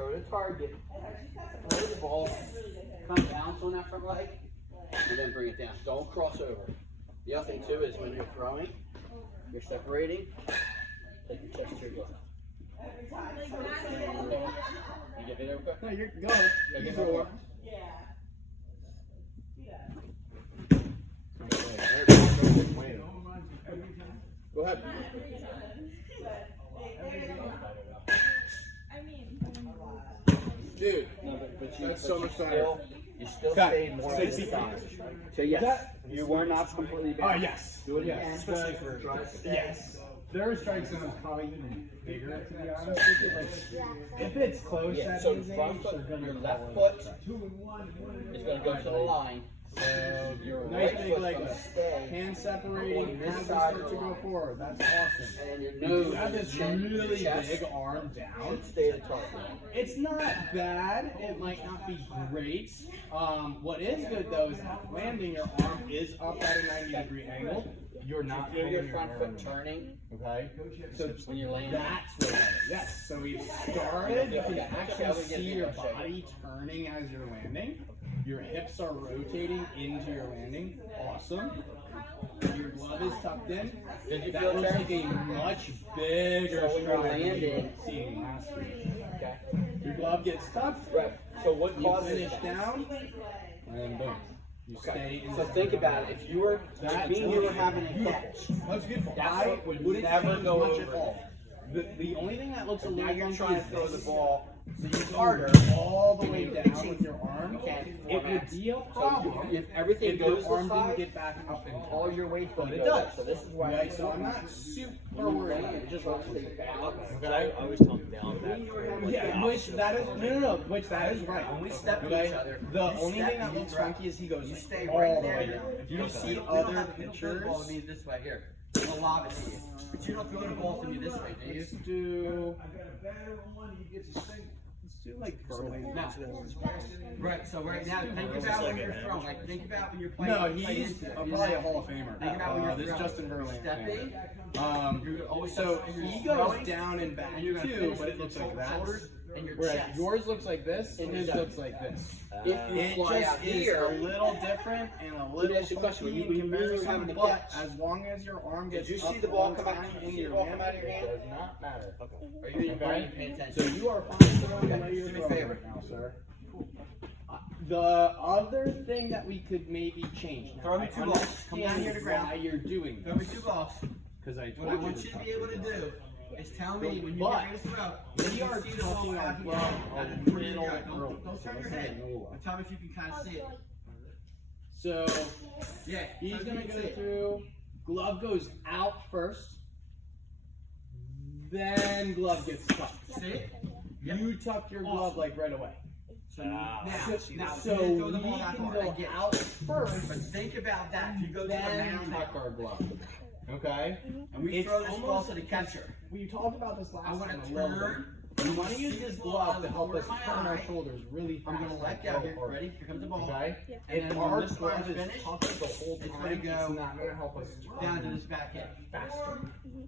throw the target, throw the ball, come bounce on that front leg, and then bring it down. Don't cross over. The other thing too is when you're throwing, you're separating, take your chest to your glove. You get it okay? No, you're going. You can throw it. Go ahead. Dude, That's so much better. You still Okay, stay more 60 inside. pounds. So yes, you were not completely Oh, bad. yes. Do it Yes. again. Especially for yes. Their strike zone is probably even bigger, to be honest with you. Like, if it's close Yeah, at so these front age, foot, they're gonna your call left it foot strike. is going to go to the line. So Your nice right big foot's leg going to lift. stay. Hand separating, on this have side the of start to the go line. forward. That's awesome. And your You nose, have this chin, really chest, big arm down. should stay the target. It's not bad. It might not be great. What is good though is that landing, your arm is up at a 90-degree angle. You're not Feel your pulling front arm. foot turning Okay. So when you're landing. that's what it is. Yes. So we've started. You can actually see your body turning as you're landing. Your hips are rotating into your landing. Awesome. Your glove is tucked in. Did you That feel looks it, like a much bigger So when you're stride than landing- you've seen last week. Okay. Your glove gets tucked. Right. So what You causes finish that? down, and boom. You Okay. stay in So the think about it. If you were, That's me and you were having a catch. That's beautiful. That I foot would wouldn't never change go much over at all. The only thing that looks a Now little you're funky trying to is throw the this. ball. So you harder. go all the way and down pitching. with your arm. You can't It format. would be a So problem if everything if goes your this arm didn't side, get back up and all your weight's but going it to go does. there. So this is why. Right, so I'm not super When you worried about land, it. it just wants to stay balanced. Okay. I always talk down back. Yeah, which that is which that is right. When we step to Okay? each other, The you only step thing that and you looks throw. funky is he goes You stay all right the there. way down. If you see You don't other have to throw the ball pictures, to me this way here. I'll lob it to you. But you don't throw the ball to me this way, do you? let's do like No. Right, so right now, think about when you're throwing. Like, think about when you're playing. No, playing he's into it. probably a Hall of Famer. Think about when you're This is throwing. Justin Verlander. Stepping. You're always So and you're he goes throwing, down and back and you're gonna too, finish but with it looks your like that. shoulders and your Whereas chest. yours looks like this, and his Exactly. looks like this. If you It fly just out is here, a little different and a Let me little ask you a question. funky When you in knew you were comparison, having a but catch, as long as your arm did gets you see up the ball on come out? time Did you in see the your ball come out of your landing, hand? it does not matter. Are you even Okay. paying attention? So you are fine throwing the way you're Do me a throwing favor. right now, sir. The other thing that we could maybe change. Now, Throw me I two balls. Come down here to understand ground. why you're doing Throw me this. 2 balls. Because I What I told want you you to to be able to do is tell me when you But get ready to throw. we are you see the ball touching our out here, glove out a in front of little your eye. Don't early. turn So your this head. is NOLA. But tell me if you can kind of see it. So Yeah. he's tell me gonna if you go can see it. through. Glove goes out first. Then glove gets tucked. See it? Yep. You tuck your glove like right away. So now, So you throw the we ball that can hard. I go get it. out But first, think about that. If you go to the then mound tuck our glove. Okay? and we It's throw this ball almost to the catcher, We talked about this last I want time to a little bit. turn. We want to use this glove to help us My turn our eye. shoulders really fast. I'm going to let go. Here, ready? Here comes the ball. Okay? And If then our when this glove line's is finished, tucked the whole it's time, gonna it's go not going to help us down to turn this back hip. faster.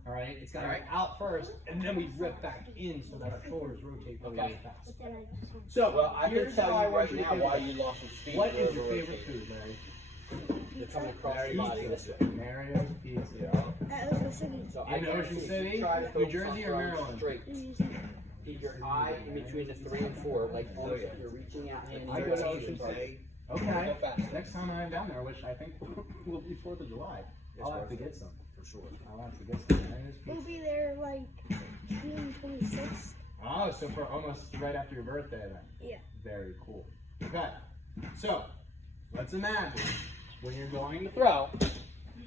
Alright? It's got to Alright. go out first, and then we rip back in so that our shoulders rotate really, Okay. really fast. So, Well, I can here's tell how I you want right you to now do why this. you lost some speed. What is your over favorite rotation. food, Larry? You're coming across the body this way. Mario's Pizza. Ocean City. So In Ocean City, New Jersey, or Maryland? Straight. Keep your eye in between the 3 and 4, like always. You're reaching out. And I go to Ocean City. Okay. Go fast. Next time I'm down there, which I think will be 4th of July, I'll have to get some. For sure. I'll have to get some. Mario's We'll Pizza. be there like June 26th. Oh, so for almost right after your birthday then. Yeah. Very cool. Okay. So, let's imagine when you're going to throw,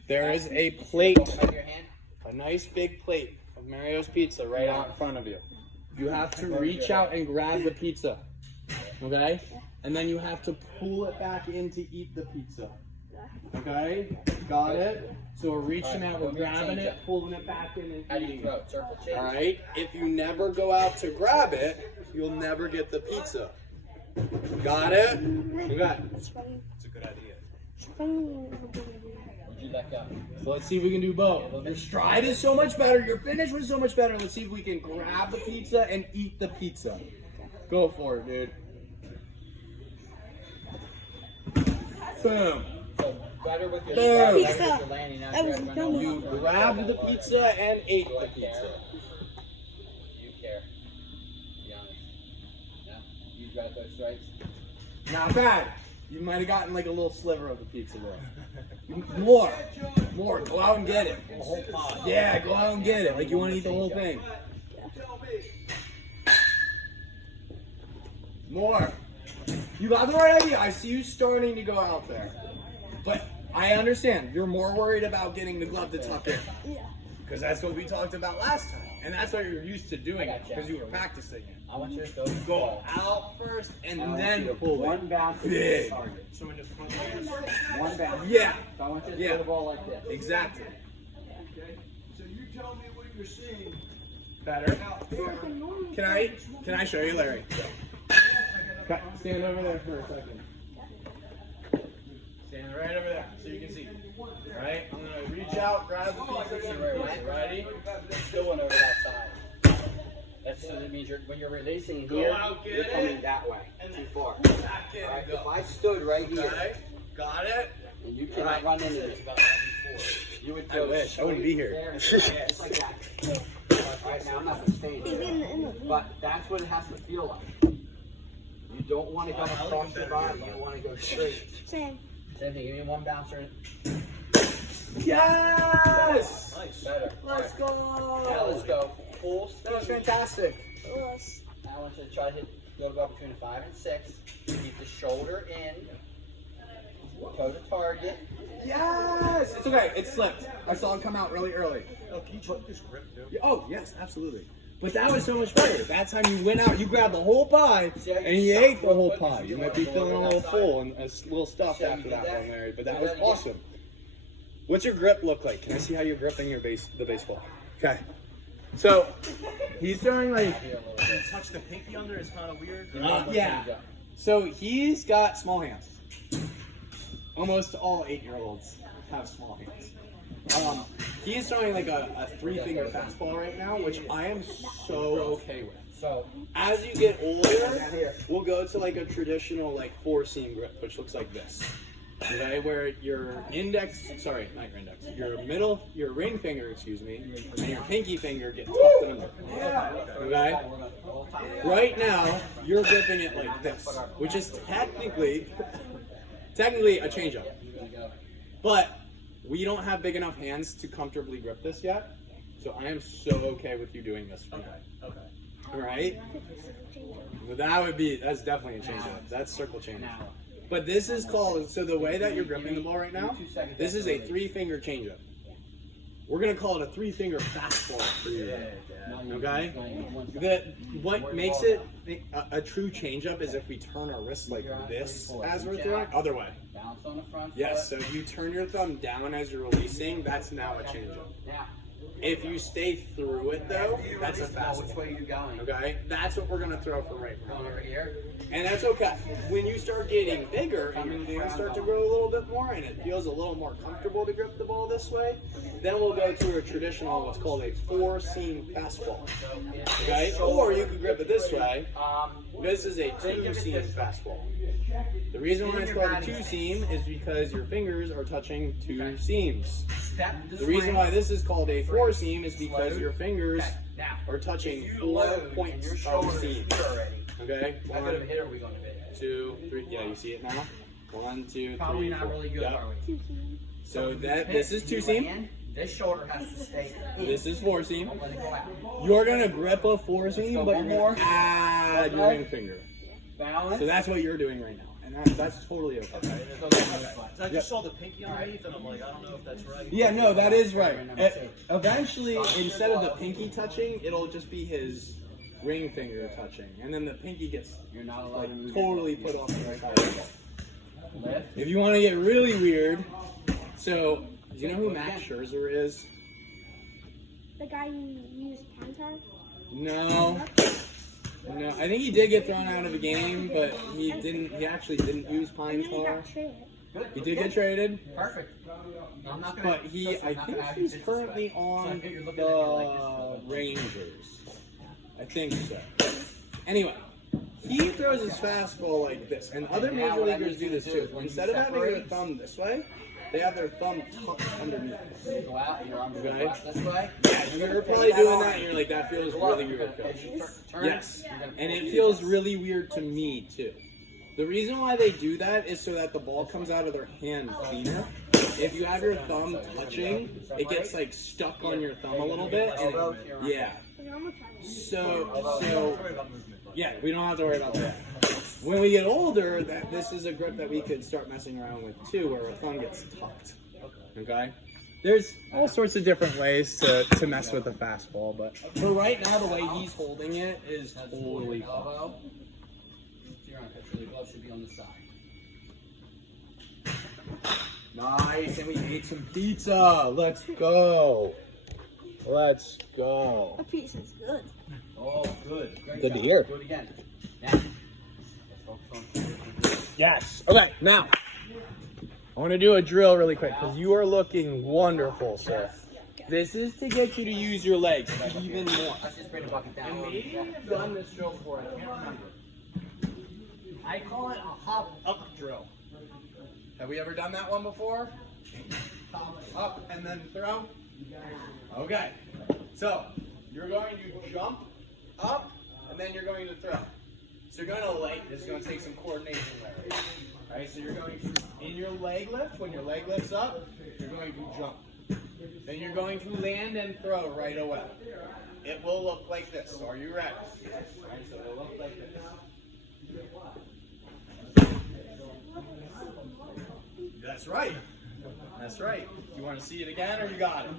there is a plate, Hold your hand. a nice big plate of Mario's Pizza right out in front of you. You have to reach out and grab the pizza. Okay? And then you have to pull it back in to eat the pizza. Okay? Got it? So we're reaching out, we're grabbing it, pulling it back in How and do you eating throw it. it? Circle change. Alright? If you never go out to grab it, you'll never get the pizza. Got it? You got it. It's funny. It's a good idea. It's funny. Would you let go? So let's see if we can do both. Your stride is so much better, your finish was so much better. Let's see if we can grab the pizza and eat the pizza. Go for it, dude. Boom. So better with your Boom. start, better Pizza. with your landing. Now That you're was running dumb. over. You grabbed the pizza and ate the pizza. You care. Be honest. No? You got those stripes? Not bad. You might have gotten like a little sliver of the pizza there. More. More. Go out and get it. The whole pod. Yeah, go out and get it. Like you want to eat the whole thing. More. You got the right idea. I see you starting to go out there. But I understand. You're more worried about getting the glove to tuck in. Yeah. Because that's what we talked about last time. And that's what you're used to doing it because you were practicing it. I want you to go. Go out first and I want then you to pull one it. bounce to Big. the target. Someone just front hands. One bounce. Yeah, So I want you to Yeah. throw the ball like this. exactly. Okay, so you tell me what you're seeing Better. out there. Can I show you, Larry? Stand over there for a second. Stand right over there so you can see. Alright, I'm gonna reach out, grab the pieces, and release. Ready? Still went over that side. That means when you're releasing here, out, get you're coming it. that way. Too far. Back in Alright, and if go. I stood right here Okay, got it? and you cannot run into this, you would I go wish. I wouldn't be here. there and just like that. Right now, I'm not gonna stay He's here. in the But that's what it has to feel like. You don't want to go across your body, you want to go straight. Same. Same thing, give me one bouncer. Yes! Nice. Better. Let's go! Now let's go. Full That was speed. fantastic. Us. I want you to try to go between 5 and 6. Keep the shoulder in. Toe to target. Yes! It's okay, it slipped. I saw it come out really early. Oh, can you check this grip, dude? Yeah, oh, yes, absolutely. But that was so much better. That time you went out, you grabbed the whole pie, and you ate the whole pie. You might be feeling a little full and a little stuffed after that one, Larry, but that was awesome. What's your grip look like? Can I see how you're gripping the baseball? Okay. So, he's throwing like, Here a little bit. Touch the pinky under is kind of weird. yeah. So he's got small hands. Almost all 8-year-olds have small hands. He's throwing like a 3-finger fastball right now, which I am so okay with. So, As you get older, we'll go to like a traditional like 4-seam grip, which looks like this. Okay, where your your ring finger, and your pinky finger get tucked under. Okay? Right now, you're gripping it like this, which is technically a changeup. But we don't have big enough hands to comfortably grip this yet, so I am so okay with you doing this for me. Okay. All right? But that's definitely a changeup. That's circle change. now, But this is called, so the way that you're gripping the ball right now, this is a 3-finger changeup. We're gonna call it a 3-finger fastball for you. Okay? What makes it a true changeup is if we turn our wrist like this as we're throwing. Other way. bounce on the front Yes, foot. so you turn your thumb down as you're releasing, that's now a changeup. Now, If you stay through it though, that's a which fastball. way you going? Okay? That's what we're gonna throw for right now. Going over here? And that's okay. When you start getting bigger and your hands start to grow a little bit more and it feels a little more comfortable to grip the ball this way, then we'll go to a traditional, what's called a 4-seam fastball. Okay? Or you could grip it this way. This is a 2-seam fastball. The reason why it's called a 2-seam is because your fingers are touching 2 seams. Step the The reason swing. why this is called a 4-seam is because your fingers Okay, now, are touching if you 4 load and points your of shoulder is seams. here already, Okay? how good of a hitter are we going to be? 2, 3. Yeah, you see it now? 1, 2, 3. Probably not 4. really good, Yep. are we? So you this is hit, you 2-seam. land, this shoulder has to stay in. This is 4-seam. Don't let it go out. You're gonna grip a 4-seam, Let's go but one you're more. gonna add your Okay. ring finger. Balance. So that's what you're doing right now, and that's totally okay. I just saw the pinky underneath, and I'm like, I don't know if that's right. Yeah, no, that is right. Eventually, instead of the pinky touching, it'll just be his ring finger touching, and then the pinky gets You're not allowed to move totally your put off the right side. side. Lift. If you want to get really weird, so do you know who Max Scherzer is? The guy who used Panther? No. No, I think he did get thrown out of the game, but he didn't. He actually didn't use I pine mean, he tar. got traded. Good. He did get traded, Perfect. I'm not gonna, but he. I think he's currently on the Rangers. I think so. Anyway, he throws his fastball like this, and other And now major what I leaguers need do you this to do too. is when Instead he of having their separates- thumb this way, they have their thumb tucked underneath. Go out, and your arms Okay. go back this way. Yeah, you're probably doing that, and you're like, that feels really weird, coach. Turn. Yes, You're gonna and pull it the feels knees really weird to me too. The reason why they do that is so that the ball comes out of their hand cleaner. If you have your thumb touching, it gets like stuck on your thumb a little bit. And yeah. So yeah, we don't have to worry about that. When we get older, this is a grip that we could start messing around with too, where our thumb gets tucked. Okay. There's all sorts of different ways to mess with a fastball, but for right now, the way he's holding it is totally fine. elbow. Your armpit, so the glove should be on the side. Nice, and we ate some pizza. Let's go. Let's go. The pizza's good. Oh, good. Great Good to job. hear. Do it again. Now, let's focus on. Yes. Okay, now I want to do a drill really quick because you are looking wonderful, sir. This is to get you to use your legs even more. Let's just bring the bucket down. And maybe you've done this drill before. I can't remember. I call it a hop up drill. Have we ever done that one before? Hop up and then throw. Okay. So you're going to jump up and then you're going to throw. So you're going to like, this is going to take some coordination there. All right, so you're going to, in your leg lift, when your leg lifts up, you're going to jump. Then you're going to land and throw right away. It will look like this. So are you ready? All right, so it will look like this. That's right. That's right. You want to see it again or you got it?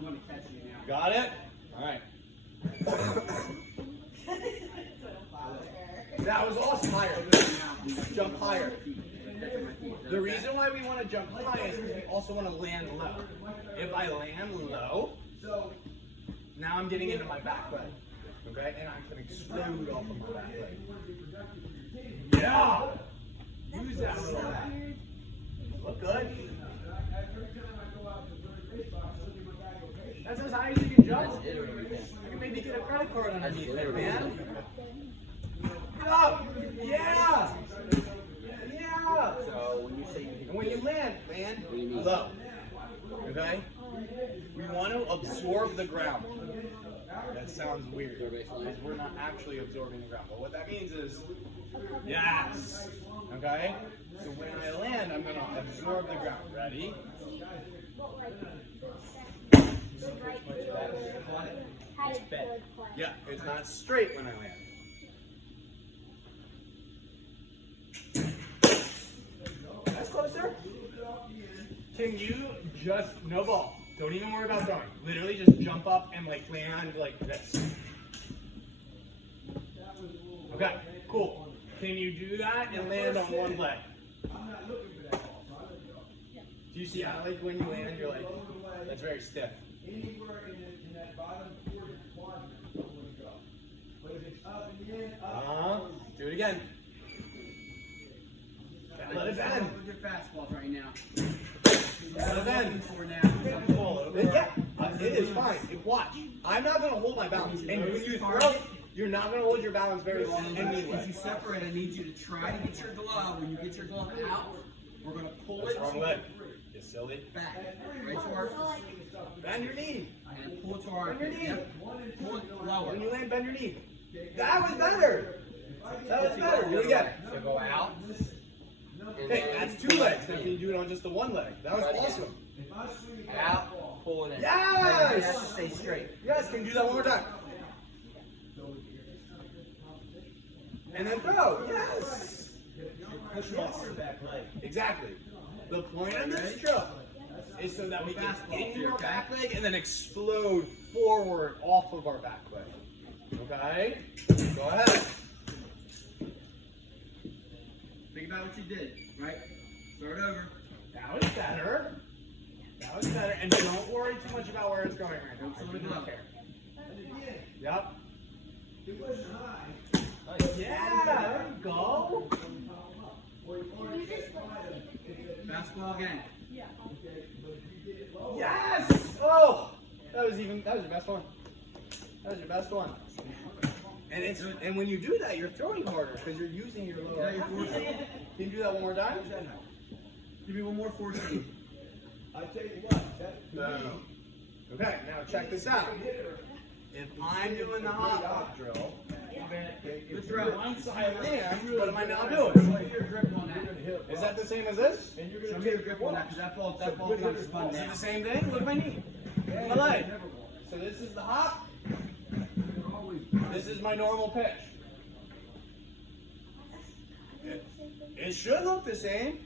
Got it? All right. That was awesome. Higher. Jump higher. The reason why we want to jump high is because we also want to land low. If I land low, now I'm getting into my back leg. Okay? And I can explode off of my back leg. Yeah! Use that little back. Look good. That's as high as you can jump. I can maybe get a credit card underneath there, man. Get up! Yeah! Yeah! So when you say you And when you land, low. Okay? We want to absorb the ground. That sounds weird because we're not actually absorbing the ground. But what that means is, yes. Okay? So when I land, I'm going to absorb the ground. Ready? Yeah, it's not straight when I land. That's closer. Can you just, no ball, don't even worry about throwing. Literally just jump up and like land like this. Okay, cool. Can you do that and land on one leg? Do you see how like when you land, you're like, that's very stiff. Do it again. Let it bend. Look at fastballs right now. Let it bend. Yeah, it is fine. Watch. I'm not going to hold my balance. And when you throw, you're not going to hold your balance very long anyway. As you separate, I need you to try to get your glove. When you get your glove out, we're going to pull That's it wrong leg. You silly. back. Right to our, Bend your knee. and pull it to our, Bend your knee. pull it lower. When you land, bend your knee. That was better. That was better. Do it again. So go out. Hey, that's two legs. Now can you do it on just the one leg? That was awesome. Out, pull it in. Yes! It has to stay straight. Yes, can you do that one more time? And then throw. Yes! Push off your back leg. Exactly. The point of this drill is so that we can get in your back leg and then explode forward off of our back leg. Okay? Go ahead. Think about what you did, right? Start over. That was better. That was better. And don't worry too much about where it's going right now. I do not care. Yep. Yeah, there you go. Fastball again. Yes! Oh! That was your best one. That was your best one. And when you do that, you're throwing harder because you're using your lower half. Can you do that one more time? Give me one more force. I tell you what, that No. Okay, now check this out. If I'm doing the hop drill, the throw one side land, what am I now doing? Is that the same as this? and you're Show gonna me your take grip on that, because that ball comes spun Is it down. the same thing? Look at my knee. My leg. So this is the hop. This is my normal pitch. It should look the same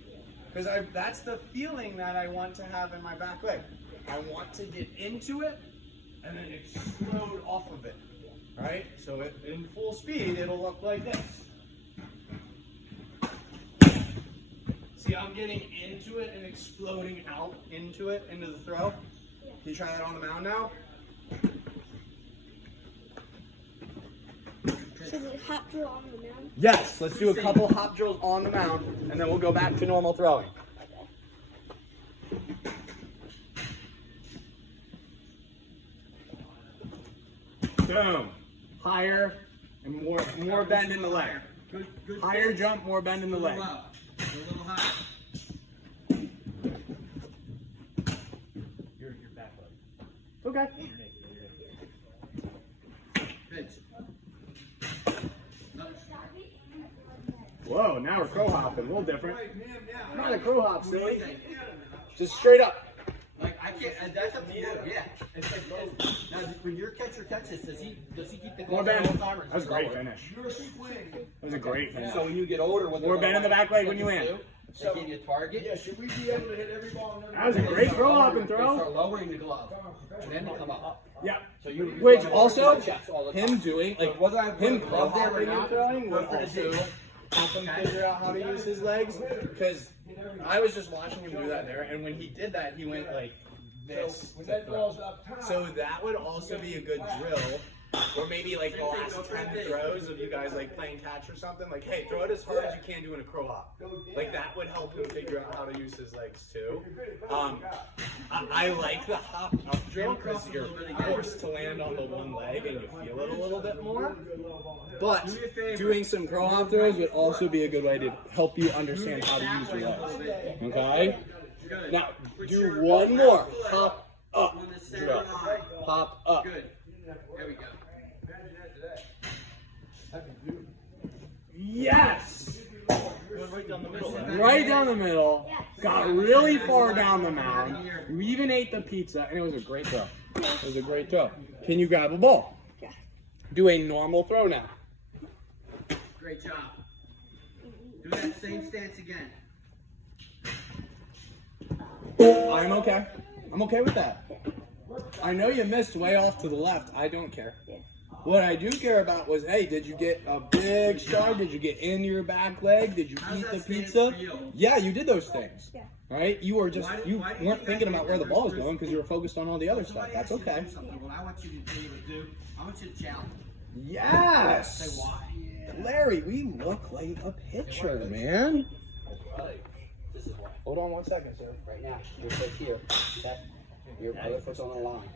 because that's the feeling that I want to have in my back leg. I want to get into it and then explode off of it. Right? So in full speed, it'll look like this. See, I'm getting into it and exploding out into it, into the throw. Can you try that on the mound now? So the hop drill on the mound. Yes, let's do a couple hop drills on the mound, and then we'll go back to normal throwing. Boom. Higher and more bend in the leg. Good Higher jump, more bend in the leg. A little high. Your back leg. Okay. Heads. Whoa, now we're crow hopping, a little different. right man now. Not a crow hop, silly. Just straight up. Like I can't. That's up to you. Yeah. Now, when your catcher catches, does he keep the More glove bend. all the time, or That was a does he great lower it? finish. You're a swing. That was a great finish. So when you get older, what More bend in the back leg when you land. They give you a target. Yeah, should we be able to hit every ball in every That was a great throw up and They throw. start lowering the glove, and then they come up. Yeah. So you. Which you also, chest all the him time. doing, like, Whether I him put a crow glove there or hopping and not, throwing would good for the also team. help him figure out how to use his legs. Because I was just watching him do that there, and when he did that, he went like this. When to that throw. ball's up top. So that would also be a good drill. Or maybe like the last 10 throws of you guys like playing catch or something. Like, hey, throw it as hard as you can doing a crow hop. Like that would help him figure out how to use his legs too. I like the hop up drill because you're forced to land on the one leg and you feel it a little bit more. But doing some crow hop throws would also be a good way to help you understand how to use your legs. Okay? Now, do one more hop up drill. Hop up. Good. There we go. Yes! Right down the middle. Right down the middle. Got really far down the mound. You even ate the pizza, and it was a great throw. It was a great throw. Can you grab a ball? Yeah. Do a normal throw now. Great job. Do that same stance again. I'm okay. I'm okay with that. I know you missed way off to the left. I don't care. What I do care about was, hey, did you get a big stride? Did you get in your back leg? Did you eat the pizza? Yeah, you did those things. Yeah. Right? You were just, you weren't thinking about where the ball was going because you were focused on all the other stuff. That's okay. What I want you to be able to do, I want you to challenge. Yes! Say why. Larry, we look like a pitcher, man. This is why. Hold on one second, sir. Right now, your foot's here. That, your other foot's on the line.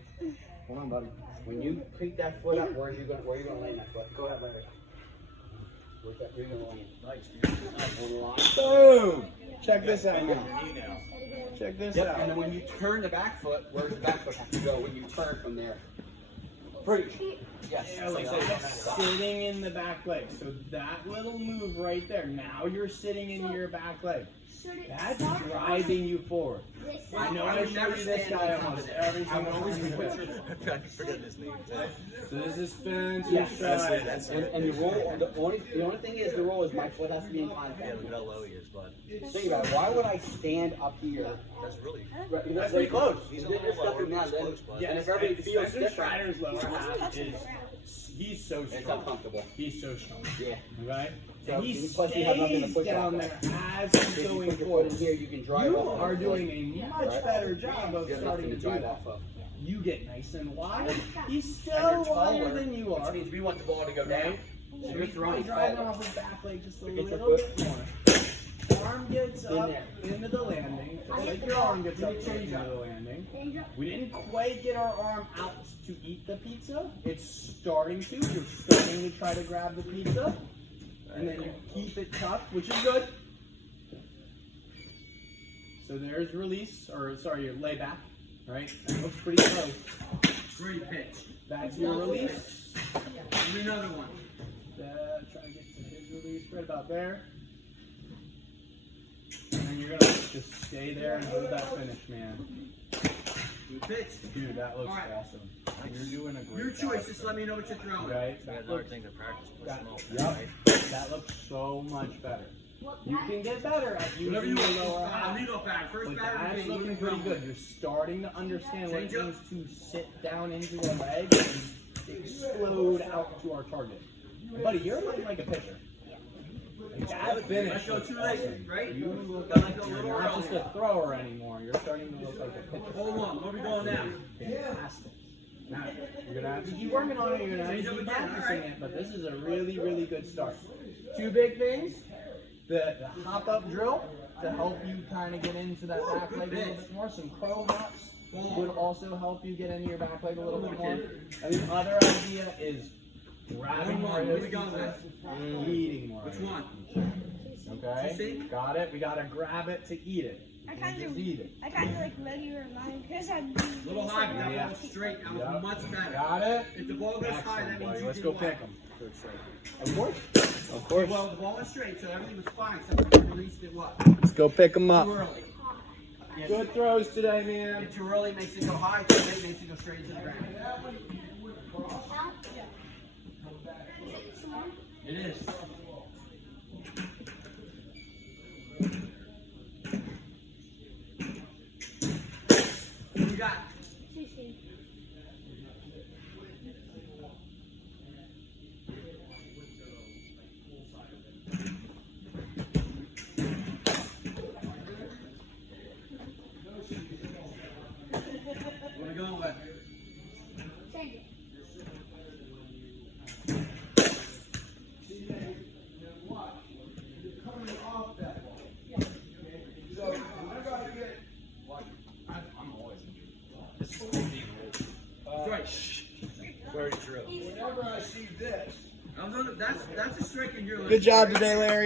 Hold on, buddy. When you pick that foot up, where are you gonna land that foot? Go ahead, Larry. Where's that? Where you gonna land? Nice. On the line. Boom! Check this out now. Check this Yep. out. And then when you turn the back foot, where's the back foot have to go when you turn from there? Pretty. Yes. Yeah, like that's sitting in the back leg. So that little move right there. Now you're sitting in your back leg. Should it That's stop driving you forward. this I side? know I show you this guy almost every single time we pitch. I keep forgetting his name. So this is spin to Yes. stride. That's And the rule, the only thing is the rule is my foot has to be in contact. Yeah, look how low he is, bud. Think about it. Why would I stand up here? That's really. That's pretty close. He's a You're little stuck lower, in that, but then. he's close, bud. And if everybody feels Spencer different, Strider's lower He wasn't half touching is, the ground. he's so it's strong. uncomfortable. He's so strong. Yeah. Right? So, And he plus you have nothing to stays push down off there of. as If he's you going put your forward. foot in here, you can drive You off. are doing a much Right. better job of You have starting nothing to to do drive that. off of. You get nice and wide. He's And still you're wider taller, than you are. which means we want the ball to go down. Right? So you're throwing driving taller. off his back leg just a Get your little foot. bit more. arm gets up into the landing, just like your arm gets up into the landing. We didn't quite get our arm out to eat the pizza. It's starting to. You're starting to try to grab the pizza. And then you keep it tucked, which is good. So there's release, or sorry, your lay back, right? That looks pretty close. Great pitch. That's your release. Do another one. Try to get to his release right about there. And then you're gonna just stay there and hold that finish, man. Good pitch. Dude, that looks All right. awesome. You're doing a great Your job. choice. Just let me know what you're throwing. Right? We got That another looks, thing to practice. Push that, them off, yep. right? That looks so much better. You can get better at Whatever using you your want. lower half. Lead off batter. First But batter. that's game, looking what pretty you good. You're starting to understand what it Change up. means to sit down into a leg and explode out to our target. Buddy, you're looking like a pitcher. Like, that finish Let's go looks too late, awesome. right? You look Gotta like go a you're little not just early. a thrower anymore. You're starting to look like a pitcher. Hold on. Where we going now? Fantastic. Now, you're gonna have to keep working on it. You're gonna have to Change up keep again, practicing alright. it. But this is a really, really good start. Two big things: the hop-up drill to help you kind of get into that back leg a little bit more. Some crow hops would also help you get into your back leg a little bit more. And the other idea is grabbing more of Where those we going pizzas with? and eating more. Which of it. one? Okay, See? got it. We gotta grab it to eat it. I You kind just of, eat it. I kind of like regular mine because I'm A little high, but that Yeah. ball was straight. That was Yep. much better. Got it. If the ball goes high, Excellent, that means buddy. you Let's did go well. pick them. Of course. Of Well, the ball went straight, so everything was fine, except for you released it what? Let's go pick them Too up. early. Yeah, Good throws today, man. Get too early makes it go high, too late makes it go straight into the ground. It is. What you got? sushi. What are we going with? Change it. Right. Whenever I see this. That's a strike in your list. Good job today, Larry.